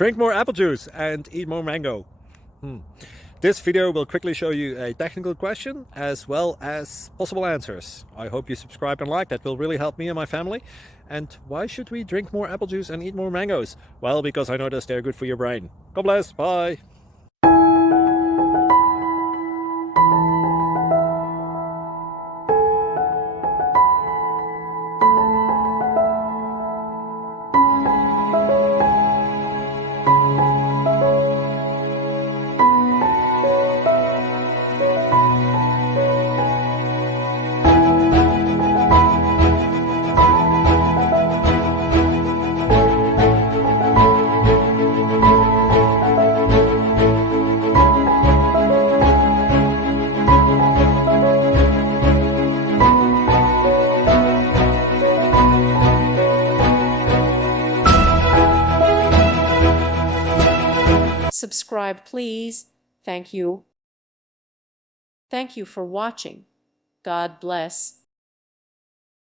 Drink more apple juice and eat more mango. This video will quickly show you a technical question as well as possible answers. I hope you subscribe and like, that will really help me and my family. And why should we drink more apple juice and eat more mangoes? Well, because I noticed they're good for your brain. God bless, bye! Subscribe, please. Thank you. Thank you for watching. God bless.